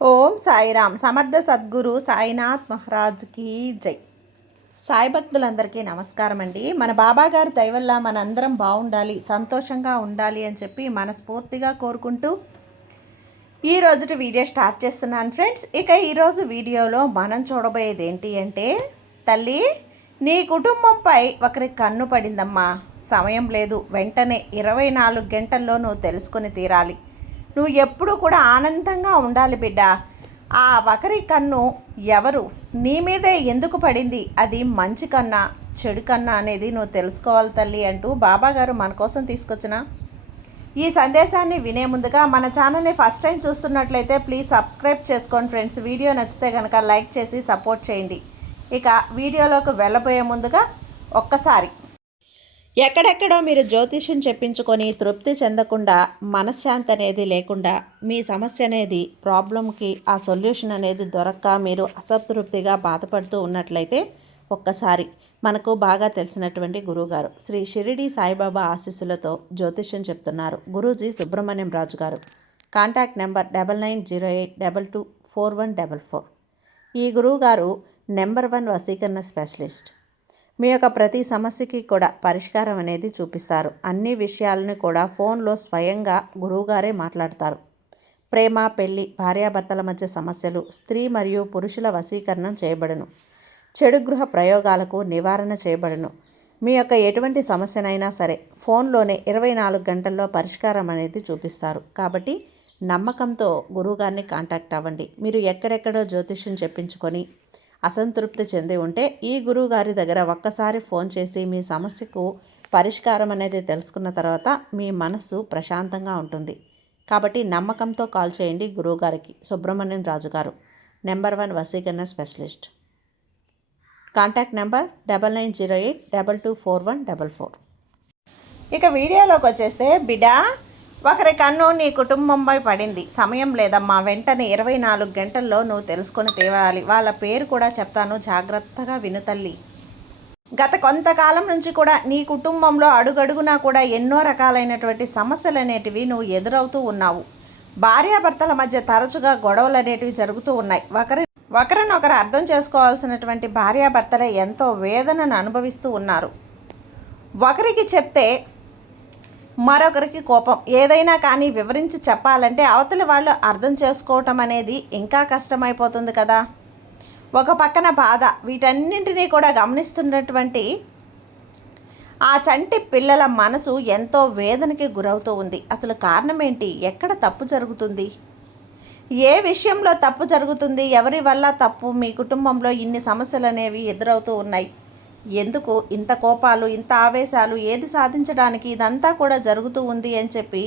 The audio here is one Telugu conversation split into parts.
ఓం సాయిరామ్. సమర్థ సద్గురు సాయినాథ్ మహారాజ్కి జై. సాయి భక్తులందరికీ నమస్కారం అండి. మన బాబాగారి దయ వల్ల మనందరం బాగుండాలి, సంతోషంగా ఉండాలి అని చెప్పి మనస్ఫూర్తిగా కోరుకుంటూ ఈ రోజుటి వీడియో స్టార్ట్ చేస్తున్నాను ఫ్రెండ్స్. ఇక ఈరోజు వీడియోలో మనం చూడబోయేది ఏంటి అంటే, తల్లి నీ కుటుంబంపై ఒకరి కన్ను పడిందమ్మా. సమయం లేదు, వెంటనే 24 గంటల్లో నువ్వు తెలుసుకొని తీరాలి. నువ్వు ఎప్పుడు కూడా ఆనందంగా ఉండాలి బిడ్డ. ఆ ఒకరి కన్ను ఎవరు, నీ మీదే ఎందుకు పడింది, అది మంచి కన్నా చెడు కన్నా అనేది నువ్వు తెలుసుకోవాలి తల్లి అంటూ బాబాగారు మన కోసం తీసుకొచ్చిన ఈ సందేశాన్ని వినే ముందుగా మన ఛానల్ని ఫస్ట్ టైం చూస్తున్నట్లయితే ప్లీజ్ సబ్స్క్రైబ్ చేసుకోండి ఫ్రెండ్స్. వీడియో నచ్చితే కనుక లైక్ చేసి సపోర్ట్ చేయండి. ఇక వీడియోలోకి వెళ్ళబోయే ముందుగా ఒక్కసారి ఎక్కడెక్కడో మీరు జ్యోతిష్యం చెప్పించుకొని తృప్తి చెందకుండా, మనశ్శాంతి అనేది లేకుండా, మీ సమస్య అనేది ప్రాబ్లంకి ఆ సొల్యూషన్ అనేది దొరక్క మీరు అసంతృప్తిగా బాధపడుతూ ఉన్నట్లయితే ఒక్కసారి మనకు బాగా తెలిసినటువంటి గురువుగారు శ్రీ షిరిడి సాయిబాబా ఆశీస్సులతో జ్యోతిష్యం చెప్తున్నారు గురూజీ సుబ్రహ్మణ్యం రాజు గారు. Contact number 9908224144. ఈ గురువుగారు నెంబర్ 1 వశీకరణ స్పెషలిస్ట్. మీ యొక్క ప్రతి సమస్యకి కూడా పరిష్కారం అనేది చూపిస్తారు. అన్ని విషయాలను కూడా ఫోన్లో స్వయంగా గురువుగారే మాట్లాడతారు. ప్రేమ, పెళ్లి, భార్యాభర్తల మధ్య సమస్యలు, స్త్రీ మరియు పురుషుల వశీకరణం చేయబడును. చెడు గృహ ప్రయోగాలకు నివారణ చేయబడును. మీ యొక్క ఎటువంటి సమస్యనైనా సరే ఫోన్లోనే 24 గంటల్లో పరిష్కారం అనేది చూపిస్తారు. కాబట్టి నమ్మకంతో గురువుగారిని కాంటాక్ట్ అవ్వండి. మీరు ఎక్కడెక్కడో జ్యోతిష్యం చెప్పించుకొని అసంతృప్తి చెంది ఉంటే ఈ గురువు గారి దగ్గర ఒక్కసారి ఫోన్ చేసి మీ సమస్యకు పరిష్కారం అనేది తెలుసుకున్న తర్వాత మీ మనస్సు ప్రశాంతంగా ఉంటుంది. కాబట్టి నమ్మకంతో కాల్ చేయండి గురువుగారికి. సుబ్రహ్మణ్యం రాజు గారు, నెంబర్ 1 వశీకరణ స్పెషలిస్ట్. Contact number 9908224144. ఇక వీడియోలోకి వచ్చేస్తే, బిడ్డ ఒకరి కన్ను నీ కుటుంబంపై పడింది. సమయం లేదమ్మా, వెంటనే 24 గంటల్లో నువ్వు తెలుసుకొని తీరాలి. వాళ్ళ పేరు కూడా చెప్తాను, జాగ్రత్తగా విను తల్లి. గత కొంతకాలం నుంచి కూడా నీ కుటుంబంలో అడుగడుగునా కూడా ఎన్నో రకాలైనటువంటి సమస్యలు అనేటివి నువ్వు ఎదురవుతూ ఉన్నావు. భార్యాభర్తల మధ్య తరచుగా గొడవలు అనేటివి జరుగుతూ ఉన్నాయి. ఒకరినొకరు అర్థం చేసుకోవాల్సినటువంటి భార్యాభర్తలే ఎంతో వేదనను అనుభవిస్తూ ఉన్నారు. ఒకరికి చెప్తే మరొకరికి కోపం. ఏదైనా కానీ వివరించి చెప్పాలంటే అవతలి వాళ్ళు అర్థం చేసుకోవటం అనేది ఇంకా కష్టమైపోతుంది కదా. ఒక పక్కన బాధ, వీటన్నింటినీ కూడా గమనిస్తున్నటువంటి ఆ చంటి పిల్లల మనసు ఎంతో వేదనకి గురవుతూ ఉంది. అసలు కారణం ఏంటి, ఎక్కడ తప్పు జరుగుతుంది, ఏ విషయంలో తప్పు జరుగుతుంది, ఎవరి వల్ల తప్పు, మీ కుటుంబంలో ఇన్ని సమస్యలు అనేవి ఎదురవుతూ ఉన్నాయి, ఎందుకు ఇంత కోపాలు, ఇంత ఆవేశాలు, ఏది సాధించడానికి ఇదంతా కూడా జరుగుతూ ఉంది అని చెప్పి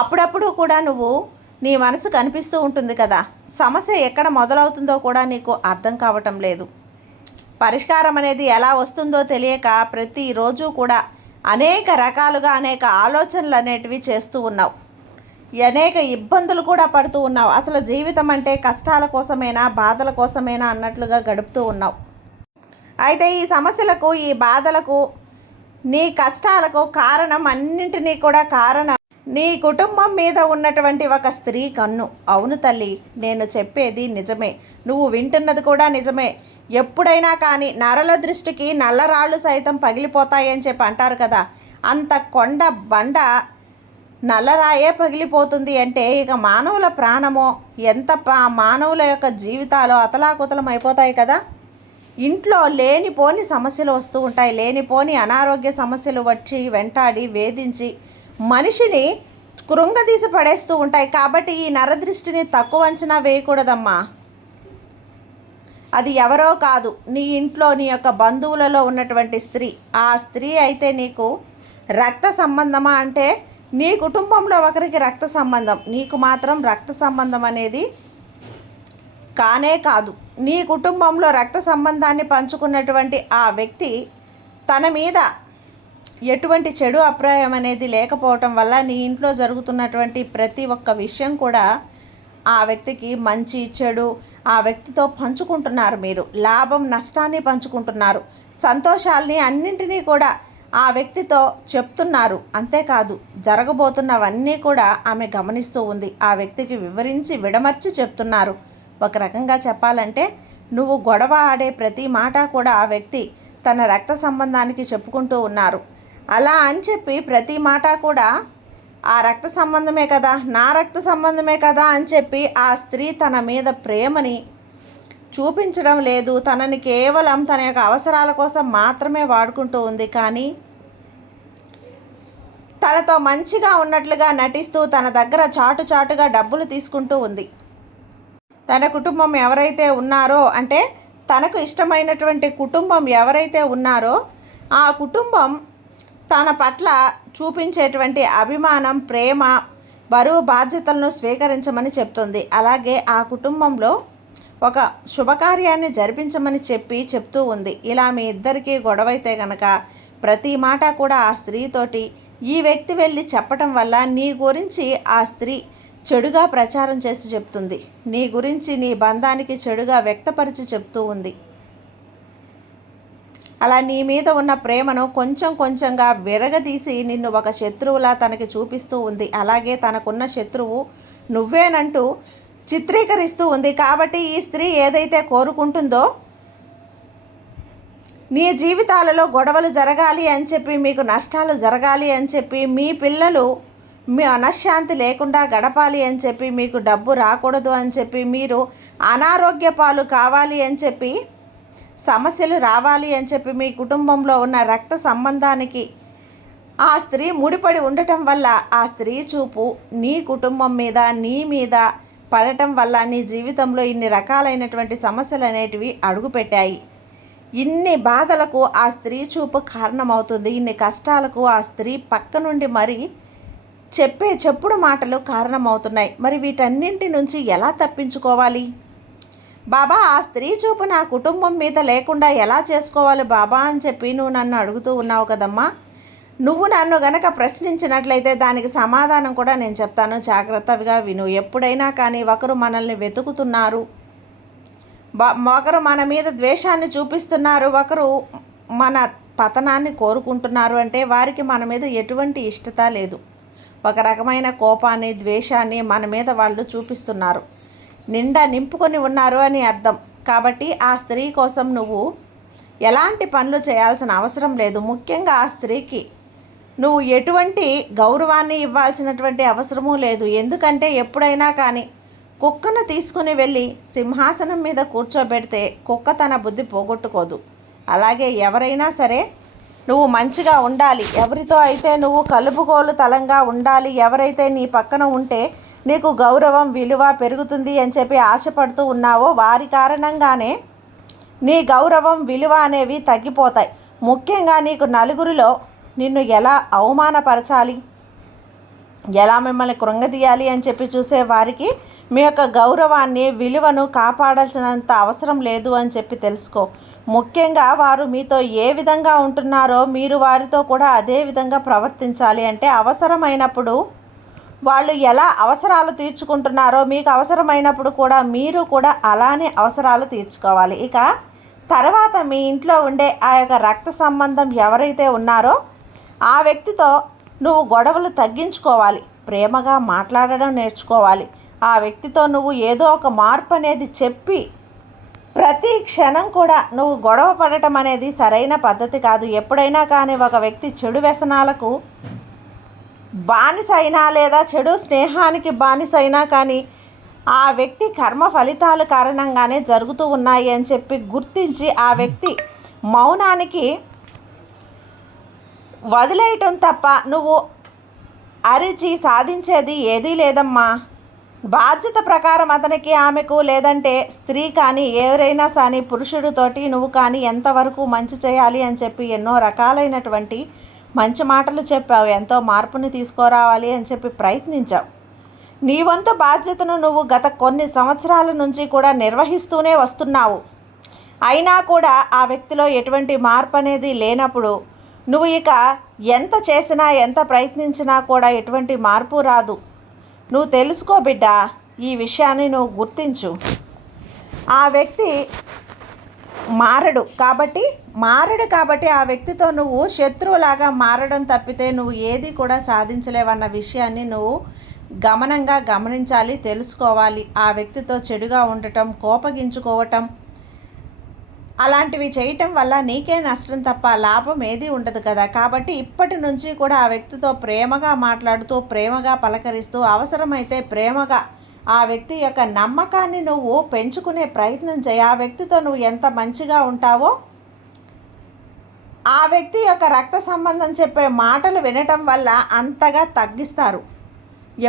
అప్పుడప్పుడు కూడా నువ్వు నీ మనసు కనిపిస్తూ ఉంటుంది కదా. సమస్య ఎక్కడ మొదలవుతుందో కూడా నీకు అర్థం కావటం లేదు. పరిష్కారం అనేది ఎలా వస్తుందో తెలియక ప్రతిరోజు కూడా అనేక రకాలుగా అనేక ఆలోచనలు అనేటివి చేస్తూ ఉన్నావు. అనేక ఇబ్బందులు కూడా పడుతూ ఉన్నావు. అసలు జీవితం అంటే కష్టాల కోసమేనా, బాధల కోసమేనా అన్నట్లుగా గడుపుతూ ఉన్నావు. అయితే ఈ సమస్యలకు, ఈ బాధలకు, నీ కష్టాలకు కారణం అన్నింటినీ కూడా కారణం నీ కుటుంబం మీద ఉన్నటువంటి ఒక స్త్రీ కన్ను. అవును తల్లి, నేను చెప్పేది నిజమే, నువ్వు వింటున్నది కూడా నిజమే. ఎప్పుడైనా కానీ నరల దృష్టికి నల్లరాళ్ళు సైతం పగిలిపోతాయని చెప్పి అంటారు కదా. అంత కొండ బండ నల్లరాయే పగిలిపోతుంది అంటే ఇక మానవుల ప్రాణమో, ఎంత మానవుల యొక్క జీవితాలు అతలాకుతలం అయిపోతాయి కదా. ఇంట్లో లేనిపోని సమస్యలు వస్తూ ఉంటాయి. లేనిపోని అనారోగ్య సమస్యలు వచ్చి వెంటాడి వేధించి మనిషిని కృంగదీసి పడేస్తూ ఉంటాయి. కాబట్టి ఈ నరదృష్టిని తక్కువ అంచనా వేయకూడదమ్మా. అది ఎవరో కాదు, నీ ఇంట్లో నీ యొక్క బంధువులలో ఉన్నటువంటి స్త్రీ. ఆ స్త్రీ అయితే నీకు రక్త సంబంధమా అంటే నీ కుటుంబంలో ఒకరికి రక్త సంబంధం, నీకు మాత్రం రక్త సంబంధం అనేది కానే కాదు. నీ కుటుంబంలో రక్త సంబంధాన్ని పంచుకున్నటువంటి ఆ వ్యక్తి తన మీద ఎటువంటి చెడు అభిప్రాయం అనేది లేకపోవటం వల్ల నీ ఇంట్లో జరుగుతున్నటువంటి ప్రతి ఒక్క విషయం కూడా ఆ వ్యక్తికి మంచి చెడు ఆ వ్యక్తితో పంచుకుంటున్నారు. మీరు లాభం నష్టాన్ని పంచుకుంటున్నారు, సంతోషాల్ని అన్నింటినీ కూడా ఆ వ్యక్తితో చెప్తున్నారు. అంతేకాదు జరగబోతున్నవన్నీ కూడా ఆమె గమనిస్తూ ఉంది. ఆ వ్యక్తికి వివరించి విడమర్చి చెప్తున్నారు. ఒక రకంగా చెప్పాలంటే నువ్వు గొడవ ఆడే ప్రతి మాట కూడా ఆ వ్యక్తి తన రక్త సంబంధానికి చెప్పుకుంటూ ఉన్నారు. అలా అని చెప్పి ప్రతి మాట కూడా ఆ రక్త సంబంధమే కదా, నా రక్త సంబంధమే కదా అని చెప్పి ఆ స్త్రీ తన మీద ప్రేమని చూపించడం లేదు. తనని కేవలం తన యొక్క అవసరాల కోసం మాత్రమే వాడుకుంటూ ఉంది. కానీ తనతో మంచిగా ఉన్నట్లుగా నటిస్తూ తన దగ్గర చాటుగా డబ్బులు తీసుకుంటూ ఉంది. తన కుటుంబం ఎవరైతే ఉన్నారో, అంటే తనకు ఇష్టమైనటువంటి కుటుంబం ఎవరైతే ఉన్నారో ఆ కుటుంబం తన పట్ల చూపించేటువంటి అభిమానం, ప్రేమ, బరువు బాధ్యతలను స్వీకరించమని చెప్తుంది. అలాగే ఆ కుటుంబంలో ఒక శుభకార్యాన్ని జరిపించమని చెప్తూ ఉంది. ఇలా మీ ఇద్దరికీ గొడవైతే గనక ప్రతి మాట కూడా ఆ స్త్రీతోటి ఈ వ్యక్తి వెళ్ళి చెప్పటం వల్ల నీ గురించి ఆ స్త్రీ చెడుగా ప్రచారం చేసి చెప్తుంది. నీ గురించి, నీ బంధానికి చెడుగా వ్యక్తపరిచి చెప్తూ ఉంది. అలా నీ మీద ఉన్న ప్రేమను కొంచెం కొంచెంగా విరగదీసి నిన్ను ఒక శత్రువులా తనకి చూపిస్తూ ఉంది. అలాగే తనకున్న శత్రువు నువ్వేనంటూ చిత్రీకరిస్తూ ఉంది. కాబట్టి ఈ స్త్రీ ఏదైతే కోరుకుంటుందో, నీ జీవితాలలో గొడవలు జరగాలి అని చెప్పి, మీకు నష్టాలు జరగాలి అని చెప్పి, మీ పిల్లలు మీ మనశ్శాంతి లేకుండా గడపాలి అని చెప్పి, మీకు డబ్బు రాకూడదు అని చెప్పి, మీరు అనారోగ్య పాలు కావాలి అని చెప్పి, సమస్యలు రావాలి అని చెప్పి, మీ కుటుంబంలో ఉన్న రక్త సంబంధానికి ఆ స్త్రీ ముడిపడి ఉండటం వల్ల ఆ స్త్రీ చూపు నీ కుటుంబం మీద, నీ మీద పడటం వల్ల నీ జీవితంలో ఇన్ని రకాలైనటువంటి సమస్యలు అనేటివి అడుగుపెట్టాయి. ఇన్ని బాధలకు ఆ స్త్రీ చూపు కారణమవుతుంది. ఇన్ని కష్టాలకు ఆ స్త్రీ పక్క నుండి మరి చెప్పుడు మాటలు కారణమవుతున్నాయి. మరి వీటన్నింటి నుంచి ఎలా తప్పించుకోవాలి బాబా? ఆ స్త్రీ చూపు నా కుటుంబం మీద లేకుండా ఎలా చేసుకోవాలి బాబా అని చెప్పి నువ్వు నన్ను అడుగుతూ ఉన్నావు కదమ్మా. నువ్వు నన్ను గనక ప్రశ్నించినట్లయితే దానికి సమాధానం కూడా నేను చెప్తాను. జాగ్రత్తగా విను. ఎప్పుడైనా కానీ ఒకరు మనల్ని వెతుకుతున్నారు, ఒకరు మన మీద ద్వేషాన్ని చూపిస్తున్నారు, ఒకరు మన పతనాన్ని కోరుకుంటున్నారు అంటే వారికి మన మీద ఎటువంటి ఇష్టత లేదు. ఒక రకమైన కోపాన్ని, ద్వేషాన్ని మన మీద వాళ్ళు చూపిస్తున్నారు, నిండా నింపుకొని ఉన్నారు అని అర్థం. కాబట్టి ఆ స్త్రీ కోసం నువ్వు ఎలాంటి పనులు చేయాల్సిన అవసరం లేదు. ముఖ్యంగా ఆ స్త్రీకి నువ్వు ఎటువంటి గౌరవాన్ని ఇవ్వాల్సినటువంటి అవసరమూ లేదు. ఎందుకంటే ఎప్పుడైనా కానీ కుక్కను తీసుకుని వెళ్ళి సింహాసనం మీద కూర్చోబెడితే కుక్క తన బుద్ధి పోగొట్టుకోదు. అలాగే ఎవరైనా సరే నువ్వు మంచిగా ఉండాలి, ఎవరితో అయితే నువ్వు కలుపుకోలు తలంగా ఉండాలి, ఎవరైతే నీ పక్కన ఉంటే నీకు గౌరవం, విలువ పెరుగుతుంది అని చెప్పి ఆశపడుతూ ఉన్నావో వారి కారణంగానే నీ గౌరవం, విలువ అనేవి తగ్గిపోతాయి. ముఖ్యంగా నీకు నలుగురిలో నిన్ను ఎలా అవమానపరచాలి, ఎలా మిమ్మల్ని కృంగదీయాలి అని చెప్పి చూసే వారికి మీ యొక్క గౌరవాన్ని, విలువను కాపాడాల్సినంత అవసరం లేదు అని చెప్పి తెలుసుకో. ముఖ్యంగా వారు మీతో ఏ విధంగా ఉంటున్నారో మీరు వారితో కూడా అదే విధంగా ప్రవర్తించాలి. అంటే అవసరమైనప్పుడు వాళ్ళు ఎలా అవసరాలు తీర్చుకుంటున్నారో మీకు అవసరమైనప్పుడు కూడా మీరు కూడా అలానే అవసరాలు తీర్చుకోవాలి. ఇక తర్వాత మీ ఇంట్లో ఉండే ఆ యొక్క రక్త సంబంధం ఎవరైతే ఉన్నారో ఆ వ్యక్తితో నువ్వు గొడవలు తగ్గించుకోవాలి, ప్రేమగా మాట్లాడడం నేర్చుకోవాలి. ఆ వ్యక్తితో నువ్వు ఏదో ఒక మార్పు అనేది చెప్పి ప్రతి క్షణం కూడా నువ్వు గొడవ పడటం అనేది సరైన పద్ధతి కాదు. ఎప్పుడైనా కానీ ఒక వ్యక్తి చెడు వ్యసనాలకు బానిసైనా లేదా చెడు స్నేహానికి బానిసైనా కానీ ఆ వ్యక్తి కర్మ ఫలితాల కారణంగానే జరుగుతూ ఉన్నాయి అని చెప్పి గుర్తించి ఆ వ్యక్తి మౌనానికి వదిలేయటం తప్ప నువ్వు అరిచి సాధించేది ఏదీ లేదమ్మా. బాధ్యత ప్రకారం అతనికి, ఆమెకు, లేదంటే స్త్రీ కానీ ఎవరైనా కానీ పురుషుడితోటి నువ్వు కానీ ఎంతవరకు మంచి చేయాలి అని చెప్పి ఎన్నో రకాలైనటువంటి మంచి మాటలు చెప్పావు, ఎంతో మార్పుని తీసుకురావాలి అని చెప్పి ప్రయత్నించావు. నీ వంతు బాధ్యతను నువ్వు గత కొన్ని సంవత్సరాల నుంచి కూడా నిర్వహిస్తూనే వస్తున్నావు. అయినా కూడా ఆ వ్యక్తిలో ఎటువంటి మార్పు అనేది లేనప్పుడు నువ్వు ఇక ఎంత చేసినా, ఎంత ప్రయత్నించినా కూడా ఎటువంటి మార్పు రాదు. నువ్వు తెలుసుకో బిడ్డ, ఈ విషయాన్ని నువ్వు గుర్తించు. ఆ వ్యక్తి మారడు, కాబట్టి మారడు కాబట్టి ఆ వ్యక్తితో నువ్వు శత్రువులాగా మారడం తప్పితే నువ్వు ఏది కూడా సాధించలేవన్న విషయాన్ని నువ్వు గమనించాలి, తెలుసుకోవాలి. ఆ వ్యక్తితో చెడుగా ఉండటం, కోపగించుకోవటం అలాంటివి చేయటం వల్ల నీకే నష్టం తప్ప లాభం ఏది ఉండదు కదా. కాబట్టి ఇప్పటి నుంచి కూడా ఆ వ్యక్తితో ప్రేమగా మాట్లాడుతూ, ప్రేమగా పలకరిస్తూ, అవసరమైతే ప్రేమగా ఆ వ్యక్తి యొక్క నమ్మకాన్ని నువ్వు పెంచుకునే ప్రయత్నం చేయి. ఆ వ్యక్తితో నువ్వు ఎంత మంచిగా ఉంటావో ఆ వ్యక్తి యొక్క రక్త సంబంధం చెప్పే మాటలు వినటం వల్ల అంతగా తగ్గిస్తారు.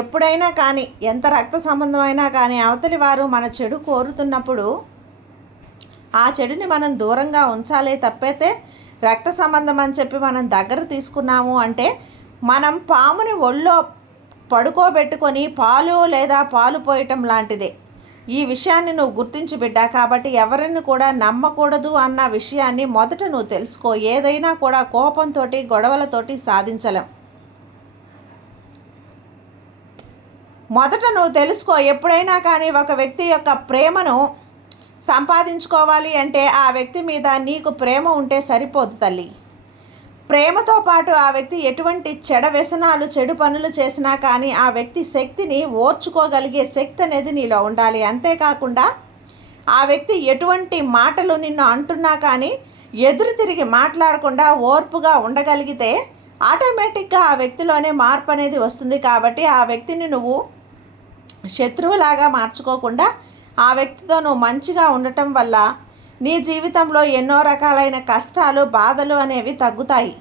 ఎప్పుడైనా కానీ, ఎంత రక్త సంబంధమైనా కానీ, అవతలి వారు మన చెడు కోరుతున్నప్పుడు ఆ చెడుని మనం దూరంగా ఉంచాలే తప్పైతే రక్త సంబంధం అని చెప్పి మనం దగ్గర తీసుకున్నాము అంటే మనం పాముని ఒళ్ళో పడుకోబెట్టుకొని పాలు పోయటం లాంటిదే. ఈ విషయాన్ని నువ్వు గుర్తించి బిడ్డ. కాబట్టి ఎవరిని కూడా నమ్మకూడదు అన్న విషయాన్ని మొదట నువ్వు తెలుసుకో. ఏదైనా కూడా కోపంతో, గొడవలతోటి సాధించలేం. మొదట నువ్వు తెలుసుకో. ఎప్పుడైనా కానీ ఒక వ్యక్తి యొక్క ప్రేమను సంపాదించుకోవాలి అంటే ఆ వ్యక్తి మీద నీకు ప్రేమ ఉంటే సరిపోదు తల్లి. ప్రేమతో పాటు ఆ వ్యక్తి ఎటువంటి వ్యసనాలు, చెడు పనులు చేసినా కానీ ఆ వ్యక్తి శక్తిని ఓర్చుకోగలిగే శక్తి అనేది నీలో ఉండాలి. అంతేకాకుండా ఆ వ్యక్తి ఎటువంటి మాటలు నిన్ను అంటున్నా కానీ ఎదురు తిరిగి మాట్లాడకుండా ఓర్పుగా ఉండగలిగితే ఆటోమేటిక్గా ఆ వ్యక్తిలోనే మార్పు అనేది వస్తుంది. కాబట్టి ఆ వ్యక్తిని నువ్వు శత్రువులాగా మార్చుకోకుండా ఆ వ్యక్తితో నువ్వు మంచిగా ఉండటం వల్ల నీ జీవితంలో ఎన్నో రకాలైన కష్టాలు, బాధలు అనేవి తగ్గుతాయి.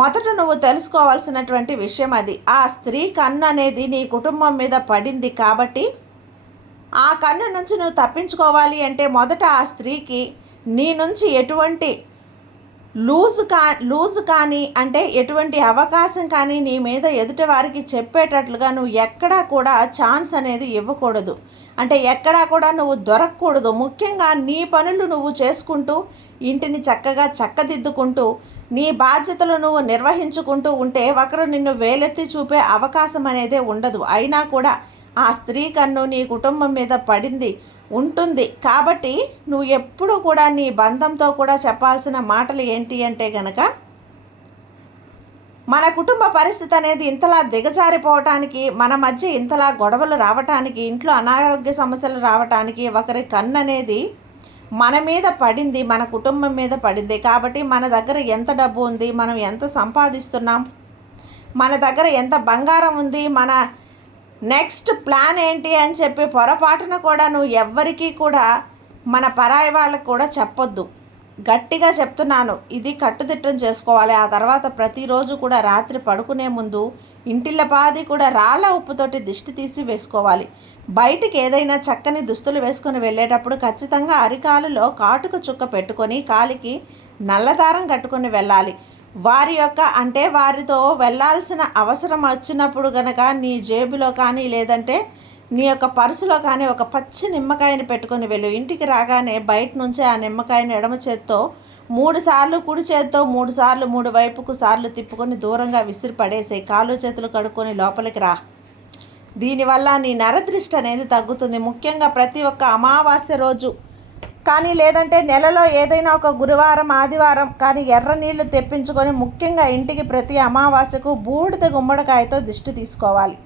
మొదట నువ్వు తెలుసుకోవాల్సినటువంటి విషయం అది. ఆ స్త్రీ కన్ను అనేది నీ కుటుంబం మీద పడింది కాబట్టి ఆ కన్ను నుంచి నువ్వు తప్పించుకోవాలి అంటే మొదట ఆ స్త్రీకి నీ నుంచి ఎటువంటి లూజు కానీ అంటే ఎటువంటి అవకాశం కానీ నీ మీద ఎదుటి వారికి చెప్పేటట్లుగా నువ్వు ఎక్కడా కూడా ఛాన్స్ అనేది ఇవ్వకూడదు. అంటే ఎక్కడా కూడా నువ్వు దొరకకూడదు. ముఖ్యంగా నీ పనులు నువ్వు చేసుకుంటూ, ఇంటిని చక్కగా చక్కదిద్దుకుంటూ, నీ బాధ్యతలు నువ్వు నిర్వహించుకుంటూ ఉంటే ఒకరు నిన్ను వేలెత్తి చూపే అవకాశం అనేది ఉండదు. అయినా కూడా ఆ స్త్రీ కన్ను నీ కుటుంబం మీద పడింది, ఉంటుంది. కాబట్టి నువ్వు ఎప్పుడు కూడా నీ బంధంతో కూడా చెప్పాల్సిన మాటలు ఏంటి అంటే గనక, మన కుటుంబ పరిస్థితి అనేది ఇంతలా దిగజారిపోవటానికి, మన మధ్య ఇంతలా గొడవలు రావటానికి, ఇంట్లో అనారోగ్య సమస్యలు రావటానికి ఒకరి కన్ను అనేది మన మీద పడింది, మన కుటుంబం మీద పడింది. కాబట్టి మన దగ్గర ఎంత డబ్బు ఉంది, మనం ఎంత సంపాదిస్తున్నాం, మన దగ్గర ఎంత బంగారం ఉంది, మన నెక్స్ట్ ప్లాన్ ఏంటి అని చెప్పి పొరపాటున కూడా నువ్వు ఎవ్వరికీ కూడా మన పరాయి వాళ్ళకు కూడా చెప్పొద్దు. గట్టిగా చెప్తున్నాను, ఇది కట్టుదిట్టం చేసుకోవాలి. ఆ తర్వాత ప్రతిరోజు కూడా రాత్రి పడుకునే ముందు ఇంటిల్లపాది కూడా రాళ్ళ ఉప్పుతోటి దిష్టి తీసి వేసుకోవాలి. బయటికి ఏదైనా చక్కని దుస్తులు వేసుకొని వెళ్ళేటప్పుడు ఖచ్చితంగా అరికాలులో కాటుక చుక్క పెట్టుకొని కాలికి నల్లదారం కట్టుకొని వెళ్ళాలి. వారి యొక్క అంటే వారితో వెళ్ళాల్సిన అవసరం వచ్చినప్పుడు గనక నీ జేబులో కానీ లేదంటే నీ యొక్క పర్సులో కానీ ఒక పచ్చి నిమ్మకాయని పెట్టుకొని వెళ్ళు. ఇంటికి రాగానే బయట నుంచే ఆ నిమ్మకాయని ఎడమ చేత్తో 3 సార్లు, కుడి చేత్తో 3 సార్లు 3 వైపుకు సార్లు తిప్పుకొని దూరంగా విసిరి పడేసేయి. కాళ్ళు చేతులు కడుక్కొని లోపలికి రా. దీనివల్ల నీ నరదృష్టి అనేది తగ్గుతుంది. ముఖ్యంగా ప్రతి ఒక్క అమావాస్య రోజు కానీ లేదంటే నెలలో ఏదైనా ఒక గురువారం, ఆదివారం కానీ ఎర్ర నీళ్లు తెప్పించుకొని ముఖ్యంగా ఇంటికి ప్రతి అమావాస్యకు బూడిద గుమ్మడికాయతో దిష్టి తీసుకోవాలి.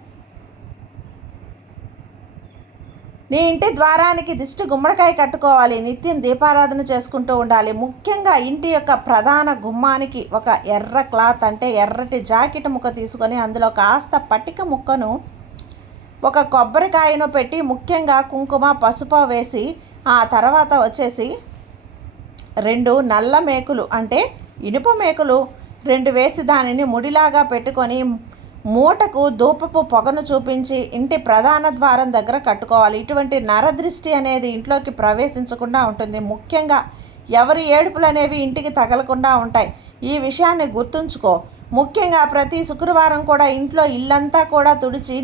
నీ ఇంటి ద్వారానికి దిష్టి గుమ్మడికాయ కట్టుకోవాలి. నిత్యం దీపారాధన చేసుకుంటూ ఉండాలి. ముఖ్యంగా ఇంటి యొక్క ప్రధాన గుమ్మానికి ఒక ఎర్ర క్లాత్ అంటే ఎర్రటి జాకెట్ ముక్క తీసుకొని అందులో కాస్త పట్టిక ముక్కను, ఒక కొబ్బరికాయను పెట్టి ముఖ్యంగా కుంకుమ, పసుపు వేసి ఆ తర్వాత వచ్చేసి 2 నల్ల మేకులు అంటే ఇనుప మేకులు 2 వేసి దానిని ముడిలాగా పెట్టుకొని మూటకు ధూపపు పొగను చూపించి ఇంటి ప్రధాన ద్వారం దగ్గర కట్టుకోవాలి. ఇటువంటి నరదృష్టి అనేది ఇంట్లోకి ప్రవేశించకుండా ఉంటుంది. ముఖ్యంగా ఎవరి ఏడుపులు అనేవి ఇంటికి తగలకుండా ఉంటాయి. ఈ విషయాన్ని గుర్తుంచుకో. ముఖ్యంగా ప్రతి శుక్రవారం కూడా ఇంట్లో ఇల్లంతా కూడా తుడిచి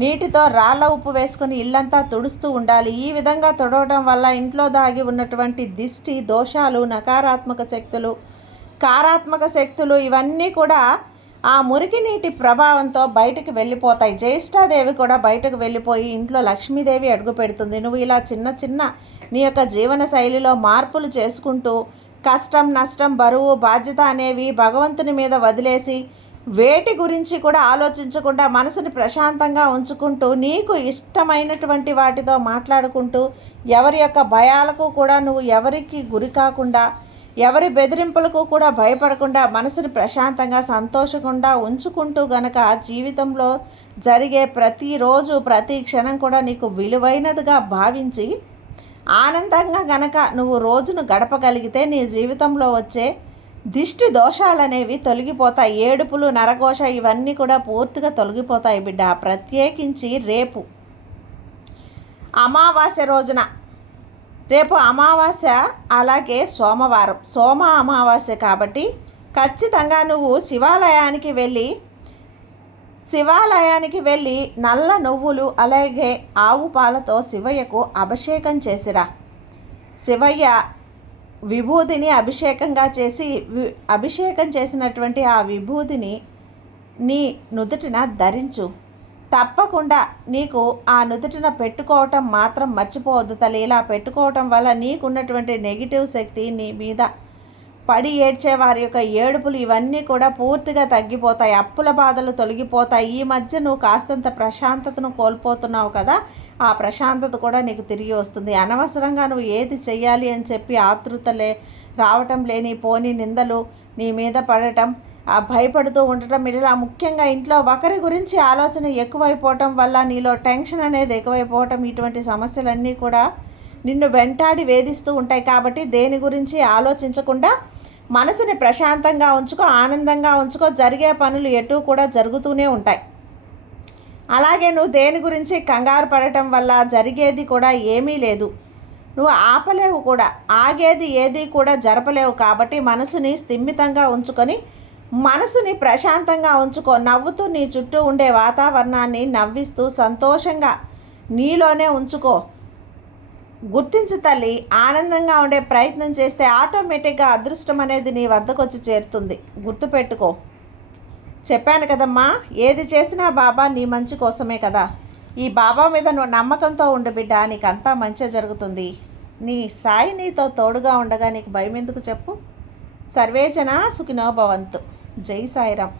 నీటితో రాళ్ళ ఉప్పు వేసుకొని ఇల్లంతా తుడుస్తూ ఉండాలి. ఈ విధంగా తుడవడం వల్ల ఇంట్లో దాగి ఉన్నటువంటి దిష్టి దోషాలు, నకారాత్మక శక్తులు, కారాత్మక శక్తులు ఇవన్నీ కూడా ఆ మురికి నీటి ప్రభావంతో బయటకు వెళ్ళిపోతాయి. జ్యేష్ఠాదేవి కూడా బయటకు వెళ్ళిపోయి ఇంట్లో లక్ష్మీదేవి అడుగు పెడుతుంది. నువ్వు ఇలా చిన్న నీ యొక్క జీవన శైలిలో మార్పులు చేసుకుంటూ కష్టం, నష్టం, బరువు, బాధ్యత అనేవి భగవంతుని మీద వదిలేసి వేటి గురించి కూడా ఆలోచించకుండా మనసుని ప్రశాంతంగా ఉంచుకుంటూ నీకు ఇష్టమైనటువంటి వాటితో మాట్లాడుకుంటూ ఎవరి యొక్క భయాలకు కూడా నువ్వు ఎవరికి గురి కాకుండా ఎవరి బెదిరింపులకు కూడా భయపడకుండా మనసుని ప్రశాంతంగా సంతోషంగా ఉంచుకుంటూ గనక జీవితంలో జరిగే ప్రతిరోజు ప్రతి క్షణం కూడా నీకు విలువైనదిగా భావించి ఆనందంగా గనక నువ్వు రోజును గడపగలిగితే నీ జీవితంలో వచ్చే దిష్టి దోషాలనేవి తొలగిపోతాయి. ఏడుపులు, నరఘోష ఇవన్నీ కూడా పూర్తిగా తొలగిపోతాయి బిడ్డ. ప్రత్యేకించి రేపు అమావాస్య రోజున, రేపు అమావాస్య అలాగే సోమవారం, సోమ అమావాస్య కాబట్టి ఖచ్చితంగా నువ్వు శివాలయానికి వెళ్ళి నల్ల నువ్వులు అలాగే ఆవు పాలతో శివయ్యకు అభిషేకం చేసిరా. శివయ్య విభూదిని అభిషేకంగా చేసి అభిషేకం చేసినటువంటి ఆ విభూదిని నీ నుదుటిన ధరించు. తప్పకుండా నీకు ఆ నుదుటిన పెట్టుకోవటం మాత్రం మర్చిపోవద్దు తల్లి. ఇలా పెట్టుకోవటం వల్ల నీకున్నటువంటి నెగిటివ్ శక్తి నీ మీద పడి ఏడ్చే వారి యొక్క ఏడుపులు ఇవన్నీ కూడా పూర్తిగా తగ్గిపోతాయి. అప్పుల బాధలు తొలగిపోతాయి. ఈ మధ్య నువ్వు కాస్తంత ప్రశాంతతను కోల్పోతున్నావు కదా, ఆ ప్రశాంతత కూడా నీకు తిరిగి వస్తుంది. అనవసరంగా నువ్వు ఏది చెయ్యాలి అని చెప్పి ఆతృతలే రావటం, లేని పోని నిందలు నీ మీద పడటం, భయపడుతూ ఉండటం, ఇలా ముఖ్యంగా ఇంట్లో ఒకరి గురించి ఆలోచన ఎక్కువైపోవటం వల్ల నీలో టెన్షన్ అనేది ఎక్కువైపోవటం, ఇటువంటి సమస్యలన్నీ కూడా నిన్ను వెంటాడి వేధిస్తూ ఉంటాయి. కాబట్టి దేని గురించి ఆలోచించకుండా మనసుని ప్రశాంతంగా ఉంచుకో, ఆనందంగా ఉంచుకో. జరిగే పనులు ఎటు కూడా జరుగుతూనే ఉంటాయి. అలాగే నువ్వు దేని గురించి కంగారు పడటం వల్ల జరిగేది కూడా ఏమీ లేదు. నువ్వు ఆపలేవు కూడా, ఆగేది ఏది కూడా జరపలేవు. కాబట్టి మనసుని స్థిమితంగా ఉంచుకొని మనసుని ప్రశాంతంగా ఉంచుకో. నవ్వుతూ నీ చుట్టూ ఉండే వాతావరణాన్ని నవ్విస్తూ సంతోషంగా నీలోనే ఉంచుకో. గుర్తించు తల్లి, ఆనందంగా ఉండే ప్రయత్నం చేస్తే ఆటోమేటిక్గా అదృష్టం అనేది నీ వద్దకు వచ్చి చేరుతుంది. గుర్తుపెట్టుకో. చెప్పాను కదమ్మా, ఏది చేసినా బాబా నీ మంచి కోసమే కదా. ఈ బాబా మీద నువ్వు నమ్మకంతో ఉండు బిడ్డ, నీకంతా మంచి జరుగుతుంది. నీ సాయి నీతో తోడుగా ఉండగా నీకు భయం ఎందుకు చెప్పు. సర్వేజన సుఖినో భవంతు. జై సాయిరామ్.